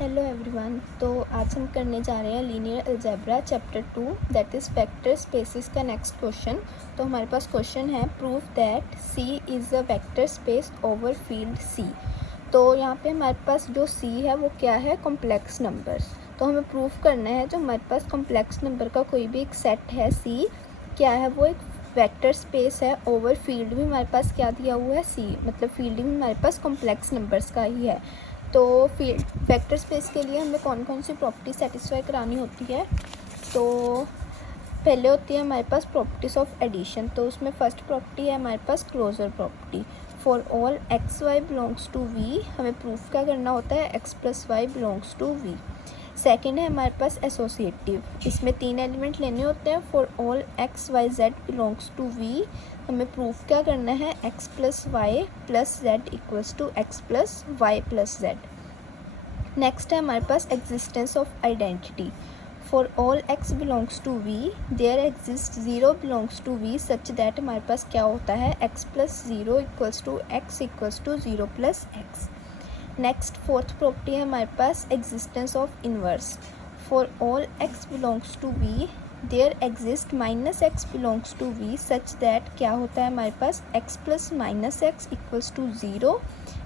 Hello everyone. तो आज हम करने जा रहे हैं linear algebra chapter 2 that is vector spaces का नेक्स्ट क्वेश्चन। तो हमारे पास क्वेश्चन है prove that C is a vector space over field C. तो यहाँ पे हमारे पास जो सी है वो क्या है, कॉम्प्लेक्स नंबर्स। तो हमें प्रूव करना है जो हमारे पास कॉम्प्लेक्स नंबर का कोई भी एक सेट है सी क्या है, वो एक वेक्टर स्पेस है। ओवर फील्ड भी हमारे पास क्या दिया हुआ है, सी, मतलब फील्ड भी हमारे पास कॉम्प्लेक्स नंबर्स का ही है। तो फील्ड वेक्टर स्पेस के लिए हमें कौन कौन सी प्रॉपर्टी सेटिस्फाई करानी होती है। तो पहले होती है हमारे पास प्रॉपर्टीज ऑफ एडिशन। तो उसमें फर्स्ट प्रॉपर्टी है हमारे पास closure property. For all x Y belongs to V, हमें प्रूफ क्या करना होता है, X plus Y belongs to V. Second है हमारे पास एसोसिएटिव, इसमें 3 एलिमेंट लेने होते हैं। For all x Y Z belongs to V, हमें प्रूफ क्या करना है, X plus Y plus Z equals to X plus Y plus Z. Next है हमारे पास existence of identity. For all x belongs to V there exist zero belongs to V such that हमारे पास क्या होता है, X plus zero equals to zero plus X. Next fourth property है हमारे पास existence of inverse. For all x belongs to V there exist minus X belongs to V such that क्या होता है हमारे पास, X plus minus X equals to zero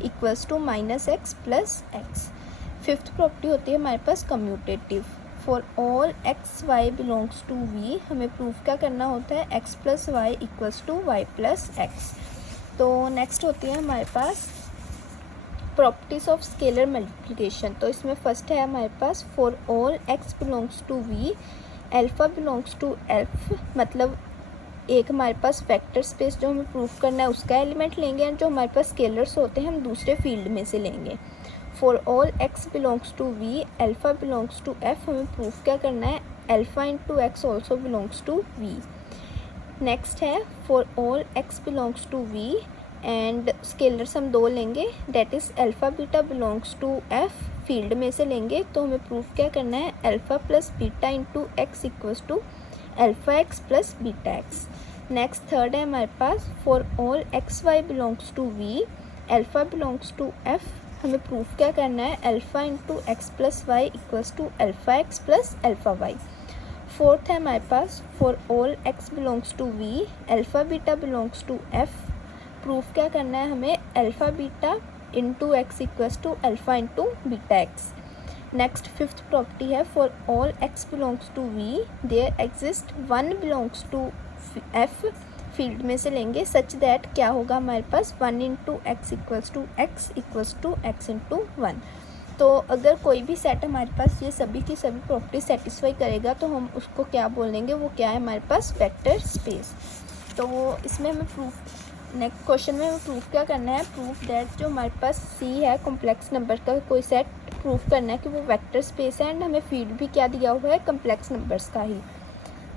equals to minus X plus X. Fifth property होती है हमारे पास commutative. For all x Y belongs to V, हमें प्रूफ क्या करना होता है, X plus Y equals to Y plus x. तो नेक्स्ट होती है हमारे पास प्रॉपर्टीज ऑफ स्केलर मल्टीप्लिकेशन। तो इसमें फर्स्ट है हमारे पास for all x belongs to V alpha belongs to F, मतलब एक हमारे पास वेक्टर स्पेस जो हमें प्रूफ करना है उसका एलिमेंट लेंगे, और जो हमारे पास स्केलर्स होते हैं हम दूसरे फील्ड में से लेंगे। For all x belongs to V alpha belongs to F, हमें प्रूफ क्या करना है, alpha into x also belongs to V. Next है for all x belongs to V and scalars हम 2 लेंगे, that is alpha beta belongs to F, field में से लेंगे। तो हमें प्रूफ क्या करना है, alpha plus beta into x equals to alpha x plus beta X. Next third है हमारे पास for all x Y belongs to V alpha belongs to F, हमें प्रूफ क्या करना है, alpha into x plus Y equals to alpha x plus alpha Y. Fourth है हमारे पास for all x belongs to V alpha beta belongs to F, proof क्या करना है हमें, alpha beta into x equals to alpha into beta X. Next fifth property है for all x belongs to V there exist one belongs to F, field में से लेंगे such that क्या होगा हमारे पास, one into x equals to x into one. तो अगर कोई भी सेट हमारे पास ये सभी की सभी प्रॉपर्टी सेटिस्फाई करेगा तो हम उसको क्या बोलेंगे, वो क्या है हमारे पास, वेक्टर स्पेस। तो इसमें हमें प्रूफ, नेक्स्ट क्वेश्चन में हमें प्रूफ क्या करना है, प्रूफ दैट जो हमारे पास सी है कॉम्प्लेक्स नंबर का कोई सेट, प्रूफ करना है कि वो वेक्टर स्पेस है एंड हमें फील्ड भी क्या दिया हुआ है, कॉम्प्लेक्स नंबर्स का ही।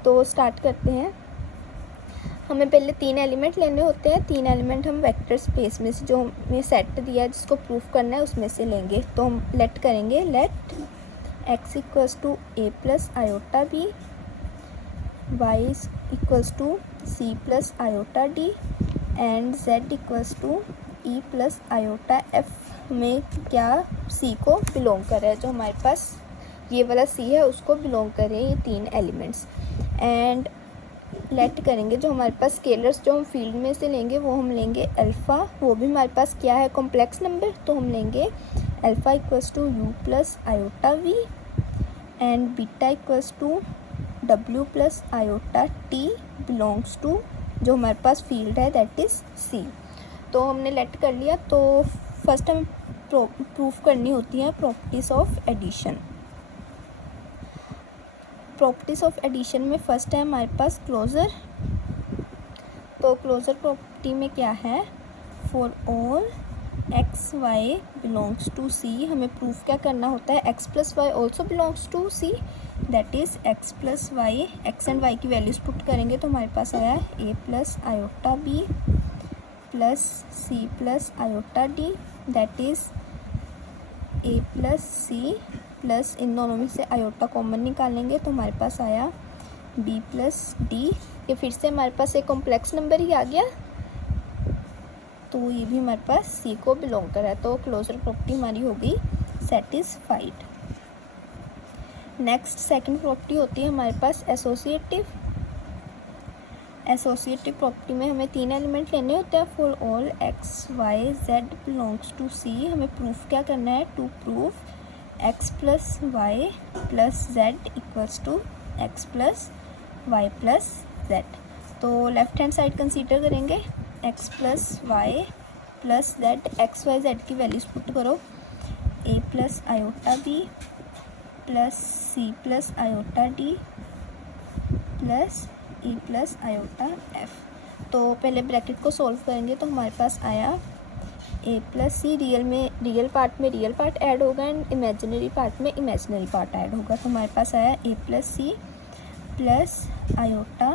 तो स्टार्ट करते हैं। हमें पहले 3 एलिमेंट लेने होते हैं, 3 एलिमेंट हम वेक्टर स्पेस में से जो हमें सेट दिया है जिसको प्रूफ करना है उसमें से लेंगे। तो हम लेट करेंगे, let x equals to A plus iota b, y equals to c plus iota d and z equals to e plus iota f में क्या सी को बिलोंग करे, जो हमारे पास ये वाला सी है उसको बिलोंग करें ये 3 एलिमेंट्स। एंड लेट करेंगे जो हमारे पास स्केलर्स जो हम फील्ड में से लेंगे वो हम लेंगे अल्फ़ा, वो भी हमारे पास क्या है, कॉम्प्लेक्स नंबर, तो हम लेंगे alpha equals to u plus iota v and beta equals to डब्ल्यू plus iota t belongs to जो हमारे पास फील्ड है दैट इज़ सी। तो हमने लेट कर लिया। तो फर्स्ट हमें प्रूफ करनी होती है properties of addition. Properties of addition में फर्स्ट है हमारे पास क्लोजर। तो क्लोजर प्रॉपर्टी में क्या है, for all x Y belongs to सी, हमें प्रूफ क्या करना होता है, X plus Y also belongs to C, that is x plus Y, x and Y की वैल्यूज़ पुट करेंगे तो हमारे पास आया A plus iota B plus C plus iota D, that is a plus C plus इन दोनों में से आयोटा कॉमन निकालेंगे तो हमारे पास आया बी प्लस डी। ये फिर से हमारे पास एक कॉम्प्लेक्स नंबर ही आ गया, तो ये भी हमारे पास सी को बिलोंग कर रहा है। तो क्लोजर प्रॉपर्टी हमारी हो गई सेटिस्फाइड। नेक्स्ट सेकंड प्रॉपर्टी होती है हमारे पास एसोसिएटिव। एसोसिएटिव प्रॉपर्टी में हमें 3 एलिमेंट लेने होते हैं। For all x Y Z belongs to सी, हमें प्रूफ क्या करना है, to prove X plus Y plus Z equals to X plus Y plus Z. तो लेफ्ट हैंड साइड कंसीडर करेंगे, X plus Y plus Z, X Y Z की values put करो, A plus iota B plus C plus iota D plus E plus iota F. तो पहले bracket को solve करेंगे तो हमारे पास आया A plus C, real part में रियल पार्ट ऐड होगा एंड इमेजिनरी पार्ट में इमेजिनरी पार्ट ऐड होगा। तो हमारे पास आया A plus C plus iota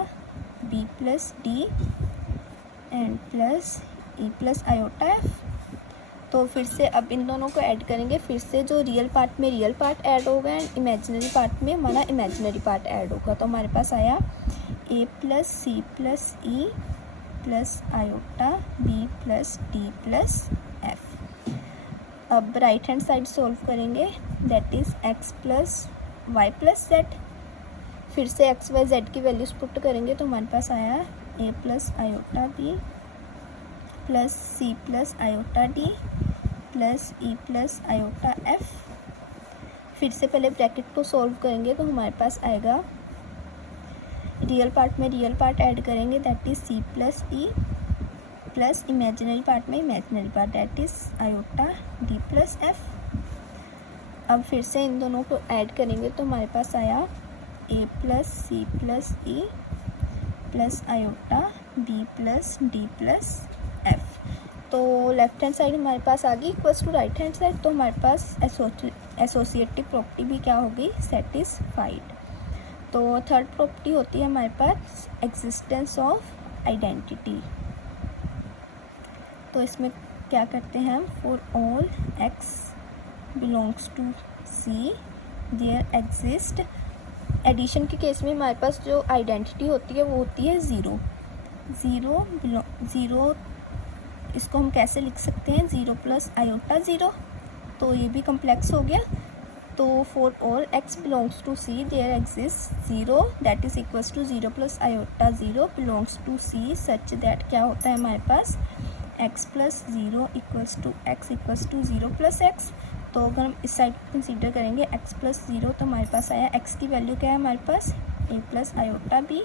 B plus D and plus E plus iota F. तो फिर से अब इन दोनों को ऐड करेंगे, फिर से जो रियल पार्ट में रियल पार्ट ऐड होगा एंड इमेजिनरी पार्ट में हमारा इमेजिनरी पार्ट ऐड होगा। तो हमारे पास आया A plus C plus E plus iota B plus D plus F. अब राइट हैंड साइड सॉल्व करेंगे, that is x plus Y plus Z. फिर से एक्स वाई जेड की वैल्यूज पुट करेंगे तो हमारे पास आया A plus iota B plus C plus iota D plus E plus iota F. फिर से पहले ब्रैकेट को सॉल्व करेंगे तो हमारे पास आएगा रियल पार्ट में रियल पार्ट ऐड करेंगे, that is C plus E plus imaginary part में imaginary part, that is iota D plus F. अब फिर से इन दोनों को ऐड करेंगे तो हमारे पास आया A plus C plus E plus iota B plus D plus F. तो लेफ्ट हैंड साइड हमारे पास आ गई equals to right hand side, तो हमारे पास एसोसिएटिव प्रॉपर्टी भी क्या होगी, सेटिस्फाइड। तो थर्ड प्रॉपर्टी होती है हमारे पास एग्जिस्टेंस ऑफ आइडेंटिटी। तो इसमें क्या करते हैं हम, for all x belongs to C there exist. Addition के केस में हमारे पास जो आइडेंटिटी होती है वो होती है ज़ीरो। ज़ीरो इसको हम कैसे लिख सकते हैं, ज़ीरो प्लस आयोटा ज़ीरो, तो ये भी कम्प्लेक्स हो गया। तो for all x belongs to C there exist zero that is equals to zero plus iota zero belongs to C such that क्या होता है हमारे पास, X plus zero equals to X equals to zero plus x. तो अगर हम इस side consider करेंगे एक्स प्लस ज़ीरो, तो हमारे पास आया एक्स की वैल्यू क्या है हमारे पास, A plus iota B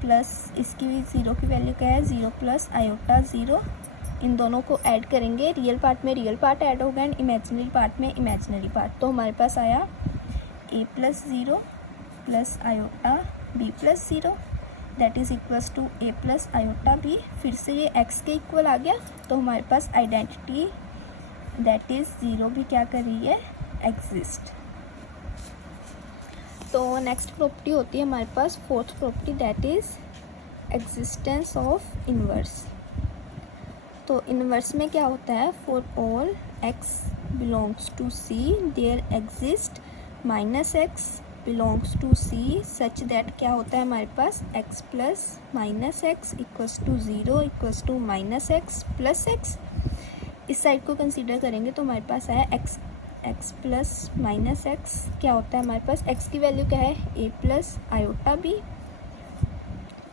plus इसकी भी ज़ीरो की वैल्यू क्या है, ज़ीरो प्लस आयोटा ज़ीरो। इन दोनों को ऐड करेंगे, रियल पार्ट में रियल पार्ट ऐड होगा एंड इमेजिनरी पार्ट में इमेजिनरी पार्ट। तो हमारे पास आया A plus zero plus iota B plus zero that is equals to A plus iota B. फिर से ये एक्स के इक्वल आ गया, तो हमारे पास आइडेंटिटी दैट इज़ ज़ीरो भी क्या कर रही है, एग्जिस्ट। तो नेक्स्ट प्रॉपर्टी होती है हमारे पास fourth property, that is existence of inverse. तो इनवर्स में क्या होता है, for all x belongs to C there exist minus X belongs to C such that क्या होता है हमारे पास, X plus minus X equals to zero equals to minus X plus X. इस साइड को कंसीडर करेंगे तो हमारे पास आया एक्स प्लस माइनस एक्स, क्या होता है हमारे पास, एक्स की वैल्यू क्या है, A plus iota B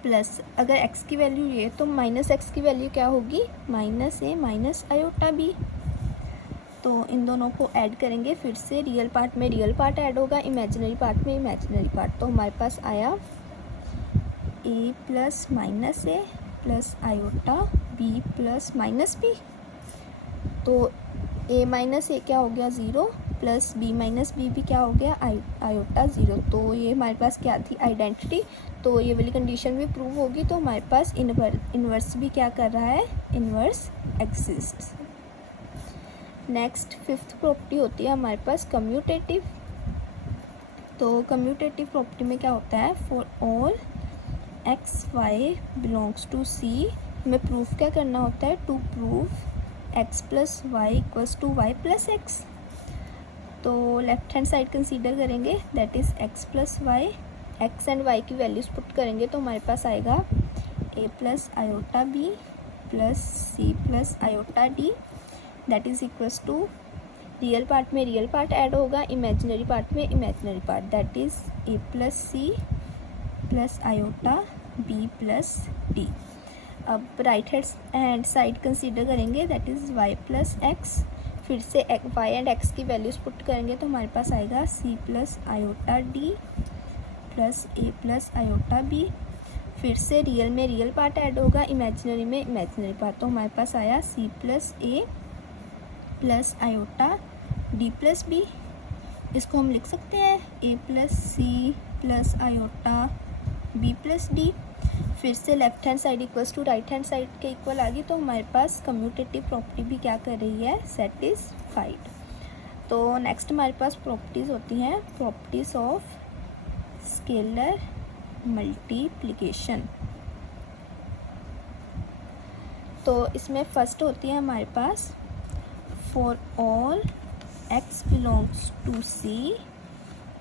plus अगर x की वैल्यू ये तो माइनस एक्स की वैल्यू क्या होगी, minus A minus iota B. तो इन दोनों को ऐड करेंगे, फिर से रियल पार्ट में रियल पार्ट ऐड होगा, इमेजिनरी पार्ट में इमेजिनरी पार्ट। तो हमारे पास आया A plus minus A plus iota B plus minus B. तो ए माइनस ए क्या हो गया, zero plus B minus B भी क्या हो गया, आयोटा ज़ीरो। तो ये हमारे पास क्या थी, आइडेंटिटी। तो ये वाली कंडीशन भी प्रूव होगी, तो हमारे पास इनवर्स भी क्या कर रहा है, inverse exists. Next fifth property होती है हमारे पास कम्यूटेटिव। तो कम्यूटेटिव प्रॉपर्टी में क्या होता है, for all x Y belongs to सी, हमें प्रूफ क्या करना होता है, to prove x plus Y equals to Y plus x. तो लेफ्ट हैंड साइड कंसीडर करेंगे, that is x plus Y, x and Y की वैल्यूज़ पुट करेंगे तो हमारे पास आएगा a plus iota B plus C plus iota D that is equals to real part में real part add होगा, imaginary part में imaginary part, that is a plus C plus iota B plus d. अब right hand side consider करेंगे, that is y plus x. फिर से y and x की values put करेंगे तो हमारे पास आएगा c plus iota D plus a plus iota B. फिर से रियल में रियल पार्ट ऐड होगा, इमेजिनरी में इमेजिनरी पार्ट, तो हमारे पास आया c plus a plus iota D plus b. इसको हम लिख सकते हैं a plus C plus iota B plus d. फिर से left hand side equals to right hand side के इक्वल आ गई, तो हमारे पास कम्यूटेटिव प्रॉपर्टी भी क्या कर रही है, सेटिस्फाइड। तो नेक्स्ट हमारे पास प्रॉपर्टीज़ होती हैं, प्रॉपर्टीज़ ऑफ स्केलर मल्टीप्लिकेशन। तो इसमें फर्स्ट होती है हमारे पास for all x belongs to c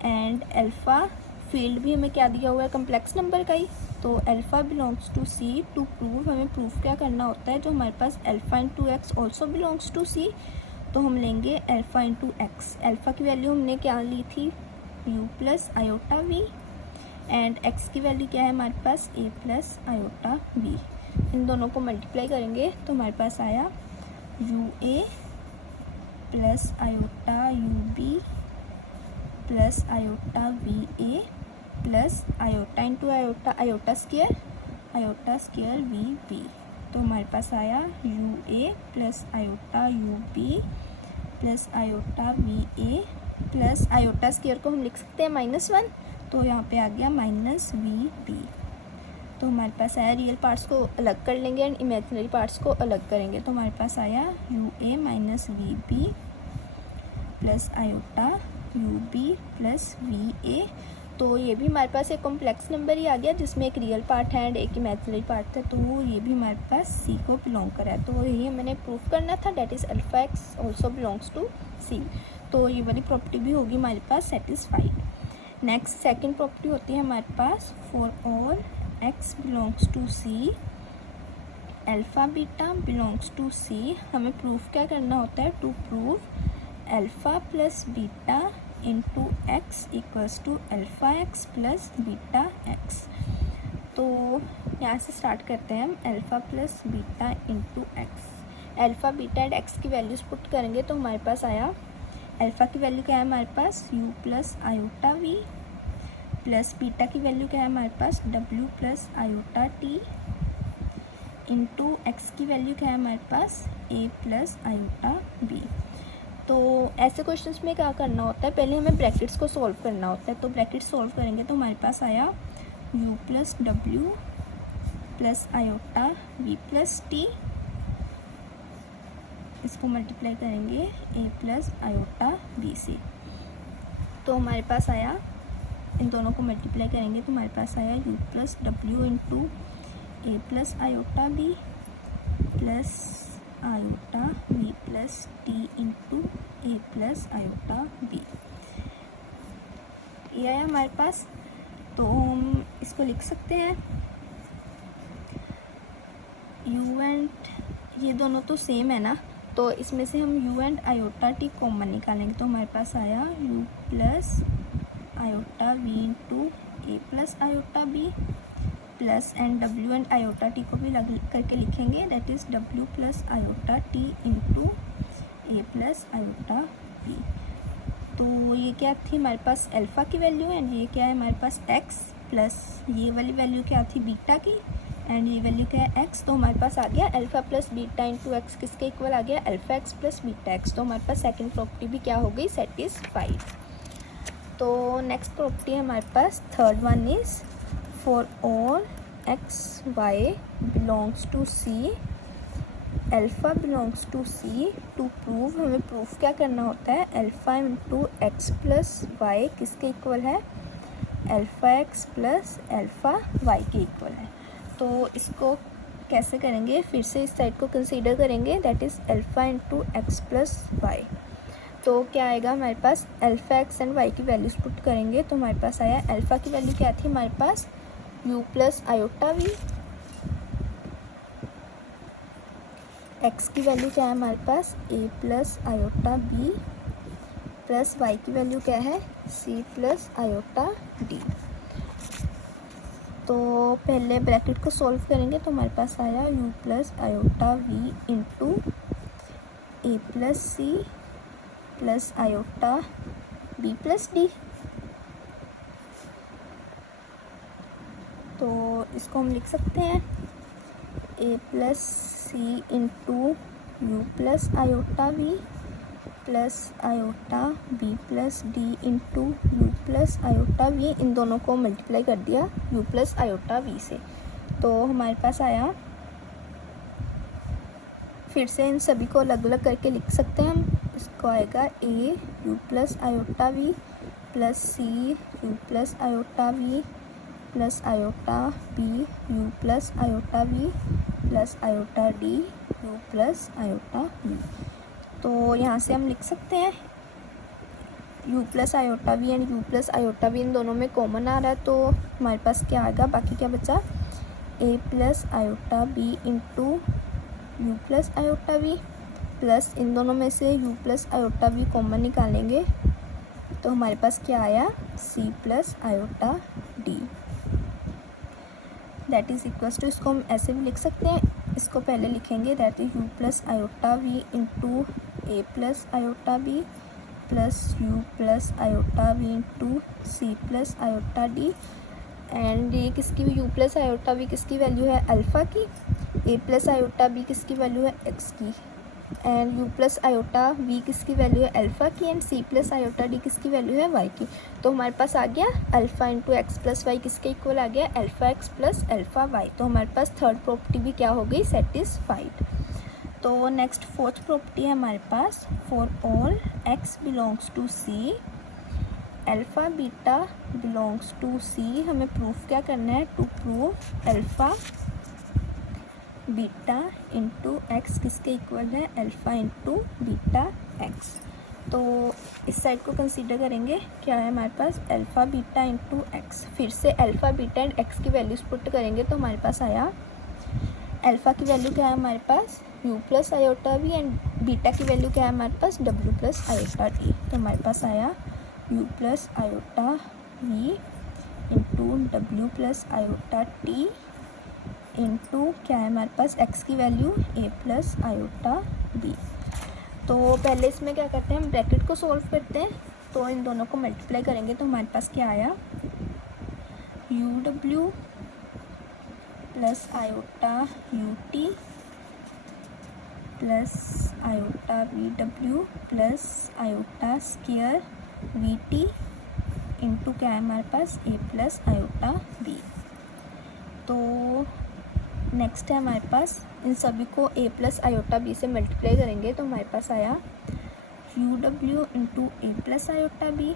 and alpha, field भी हमें क्या दिया हुआ है, कम्प्लेक्स नंबर का ही, तो alpha belongs to c। To prove, हमें प्रूफ क्या करना होता है, जो हमारे पास alpha into x also belongs to c, तो हम लेंगे अल्फ़ा इंटू एक्स। अल्फ़ा की वैल्यू हमने क्या ली थी, u plus iota v, and x की वैल्यू क्या है हमारे पास, a प्लस आयोटा b। इन दोनों को मल्टीप्लाई करेंगे तो हमारे पास आया ua plus iota ub plus iota va plus iota into iota iota square vb। तो हमारे पास आया ua plus iota ub plus iota va plus iota square को हम लिख सकते हैं -1, तो यहाँ पे आ गया -vb। तो हमारे पास आया, रियल पार्ट्स को अलग कर लेंगे एंड इमेजिनरी पार्ट्स को अलग करेंगे, तो हमारे पास आया ua minus vb plus iota ub plus va। तो ये भी हमारे पास एक कॉम्प्लेक्स नंबर ही आ गया जिसमें एक रियल पार्ट है एंड एक इमेजिनरी पार्ट था, तो ये भी हमारे पास c को बिलोंग करा है। तो ये मैंने प्रूफ करना था, that is alpha x also belongs to c। तो ये वाली प्रॉपर्टी भी होगी हमारे पास सेटिस्फाइड। नेक्स्ट सेकंड प्रॉपर्टी होती है हमारे पास for all x belongs to c alpha beta belongs to c। हमें प्रूफ क्या करना होता है, to prove alpha plus beta into x equals to alpha x plus beta x. तो यहाँ से स्टार्ट करते हैं हम, alpha plus beta into x. Alpha beta and x की वैल्यूज़ पुट करेंगे तो हमारे पास आया, अल्फ़ा की वैल्यू क्या है हमारे पास, u plus iota v plus beta की वैल्यू क्या है हमारे पास, w plus iota t into x की वैल्यू क्या है हमारे पास, a प्लस आयोटा b। तो ऐसे क्वेश्चंस में क्या करना होता है, पहले हमें ब्रैकेट्स को सॉल्व करना होता है। तो ब्रैकेट्स सॉल्व करेंगे तो हमारे पास आया u plus W plus iota v plus T, इसको मल्टीप्लाई करेंगे a प्लस आयोटा b से। तो हमारे पास आया, इन दोनों को मल्टीप्लाई करेंगे तो हमारे पास आया u प्लस डब्ल्यू into a plus iota b plus iota v plus t into a plus iota b। ये आया हमारे पास, तो हम इसको लिख सकते हैं u एंड, ये दोनों तो सेम है ना, तो इसमें से हम u and iota t common निकालेंगे तो हमारे पास आया u plus iota v into a plus iota b plus and w and iota T को भी लग करके लिखेंगे, that is w plus iota t into a plus iota b। तो ये क्या थी हमारे पास, अल्फ़ा की वैल्यू एंड ये क्या है हमारे पास x प्लस ये वाली वैल्यू क्या थी बीटा की एंड ये वैल्यू क्या है x। तो हमारे पास आ गया alpha plus beta into x किसके इक्वल आ गया, alpha x plus beta x. तो हमारे पास सेकेंड प्रॉपर्टी भी क्या हो गई, सेटिस्फाइड। तो नेक्स्ट प्रॉपर्टी है हमारे पास third one is for all x y belongs to c alpha belongs to c। To prove, हमें प्रूफ क्या करना होता है, alpha into x plus y किसके इक्वल है, alpha x plus alpha y के इक्वल है। तो इसको कैसे करेंगे, फिर से इस साइड को कंसीडर करेंगे, that is alpha into x plus y. तो क्या आएगा हमारे पास, अल्फ़ा एक्स एंड वाई की वैल्यूज़ पुट करेंगे तो हमारे पास आया, अल्फ़ा की वैल्यू क्या थी हमारे पास, u plus iota v, x की वैल्यू क्या है हमारे पास, a plus iota b plus y की वैल्यू क्या है सी प्लस आयोटा डी। तो पहले ब्रैकेट को सॉल्व करेंगे तो हमारे पास आया u plus iota v into a plus C plus iota B plus d. तो इसको हम लिख सकते हैं a plus c into u plus iota v plus iota B plus d into u plus iota v. इन दोनों को multiply कर दिया यू प्लस आयोटा वी से, तो हमारे पास आया, फिर से इन सभी को अलग अलग करके लिख सकते हैं हम। इसको आएगा a u plus iota v plus c u plus iota v plus iota b u plus iota v plus iota d u plus iota v. तो यहाँ से हम लिख सकते हैं u plus iota v and u plus iota v इन दोनों में कॉमन आ रहा है, तो हमारे पास क्या आएगा, बाकी क्या बचा a plus iota b into u plus iota v plus इन दोनों में से u plus iota v common निकालेंगे तो हमारे पास क्या आया c plus iota D. That is equals to, इसको हम ऐसे भी लिख सकते हैं, इसको पहले लिखेंगे that is u plus iota v into a plus iota B plus u plus iota v into c plus iota d. And ये किसकी यू प्लस आयोटा वी किसकी वैल्यू है अल्फ़ा की, ए प्लस आयोटा बी किसकी value है x की, and u plus iota v किसकी value है अल्फ़ा की, and c plus iota d किसकी वैल्यू है वाई की। तो हमारे पास आ गया alpha into x plus y किसके इक्वल आ गया alpha x plus alpha y. तो हमारे पास थर्ड प्रॉपर्टी भी क्या हो गई सेटिस्फाइड। तो नेक्स्ट फोर्थ प्रॉपर्टी है हमारे पास, for all x belongs to c alpha beta belongs to सी। हमें प्रूफ क्या करना है, to prove alpha beta into x किसके इक्वल है अल्फ़ा इंटू बीटा एक्स। तो इस साइड को कंसीडर करेंगे, क्या है हमारे पास अल्फ़ा बीटा इंटू एक्स। फिर से अल्फ़ा बीटा एंड एक्स की वैल्यूज पुट करेंगे तो हमारे पास आया अल्फ़ा की वैल्यू क्या है हमारे पास u plus iota v and beta की वैल्यू क्या है हमारे पास w प्लस आयोटा टी। तो हमारे पास आया u plus iota v into डब्ल्यू प्लस आयोटा टी इंटू क्या है हमारे पास x की value a plus iota b। तो पहले इसमें क्या करते हैं, हम ब्रैकेट को सॉल्व करते हैं, तो इन दोनों को मल्टीप्लाई करेंगे तो हमारे पास क्या आया u plus iota U T plus iota V W plus iota square v t into क्या है हमारे पास ए प्लस आयोटा बी। तो नेक्स्ट है हमारे पास, इन सभी को ए प्लस आयोटा बी से मल्टीप्लाई करेंगे तो हमारे पास आया U W into a plus iota B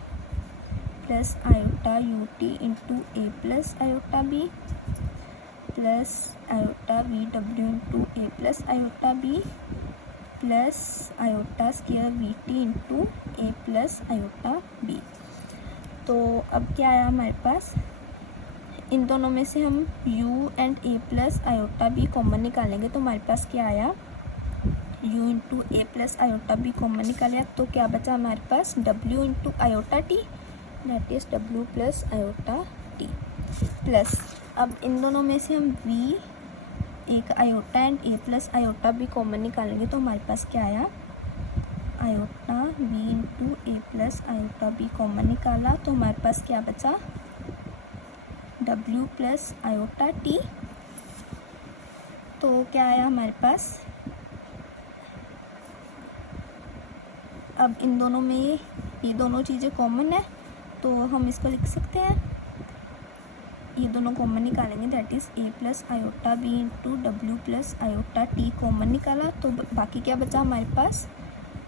plus iota U T into a plus iota B plus iota V W into a plus iota B plus iota square v t into a plus iota B. तो अब क्या आया हमारे पास, इन दोनों में से हम u and a plus iota b common निकालेंगे तो हमारे पास क्या आया u into a plus iota b common निकाले तो क्या बचा हमारे पास w into iota t, that is w plus iota t plus, अब इन दोनों में से हम v एक iota and a plus iota b common निकालेंगे तो हमारे पास क्या आया iota v into a plus iota b common निकाला तो हमारे पास क्या बचा w प्लस आयोटा टी। तो क्या आया हमारे पास, अब इन दोनों में ये दोनों चीज़ें कॉमन है तो हम इसको लिख सकते हैं, ये दोनों कॉमन निकालेंगे that is a plus iota b into डब्ल्यू प्लस आयोटा टी कॉमन निकाला तो बाकी क्या बचा हमारे पास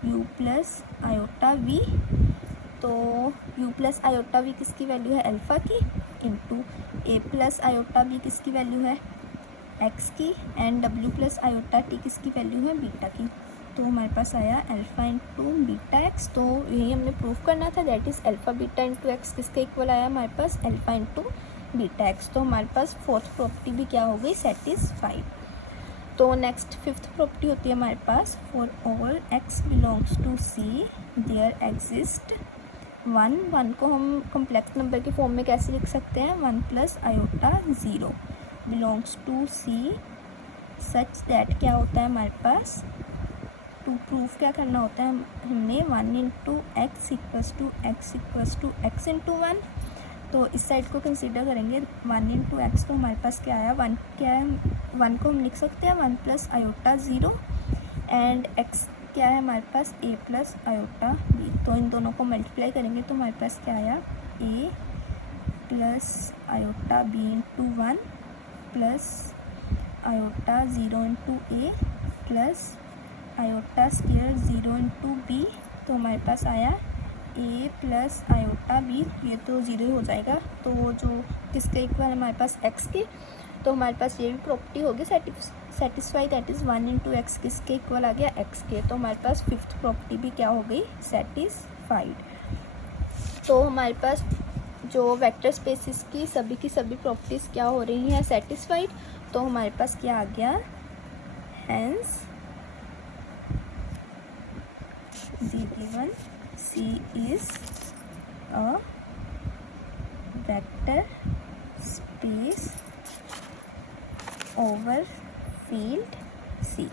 u प्लस आयोटा वी। तो u प्लस आयोटा वी किसकी वैल्यू है अल्फ़ा की into a plus iota b किसकी वैल्यू है x की and w plus iota t किसकी वैल्यू है बीटा की। तो हमारे पास आया अल्फ़ा इंटू बीटा एक्स। तो यही हमने प्रूफ करना था that is alpha beta into x किसके इक्वल आया हमारे पास अल्फ़ा इंटू बीटा एक्स। तो हमारे पास फोर्थ प्रॉपर्टी भी क्या हो गई सेटिस्फाइड। तो नेक्स्ट फिफ्थ प्रॉपर्टी होती है हमारे पास, for all x belongs to C there exist one को हम कम्प्लेक्स नंबर के फॉर्म में कैसे लिख सकते हैं, 1 plus iota 0 belongs to C such that क्या होता है हमारे पास, टू प्रूफ क्या करना होता है हमने 1 into x equals to x into 1। तो इस साइड को कंसीडर करेंगे 1 इंटू एक्स, तो हमारे पास क्या आया 1, क्या है 1 को हम लिख सकते हैं 1 प्लस आयोटा 0 एंड एक्स क्या है हमारे पास a प्लस आयोटा b। तो इन दोनों को मल्टीप्लाई करेंगे तो हमारे पास क्या आया a plus iota b into 1 plus iota 0 into a plus iota square 0 into b. तो हमारे पास आया a प्लस आयोटा b, ये तो 0 हो जाएगा, तो जो किसके इक्वल है हमारे पास x के। तो हमारे पास ये भी प्रॉपर्टी होगी satisfy, that is 1 into x किसके इक्वल आ गया x के। तो हमारे पास फिफ्थ प्रॉपर्टी भी क्या हो गई, सेटिस्फाइड। तो हमारे पास जो वेक्टर स्पेसिस की सभी प्रॉपर्टीज़ क्या हो रही हैं, सेटिस्फाइड। तो हमारे पास क्या आ गया, hence the given C is a vector space over field C।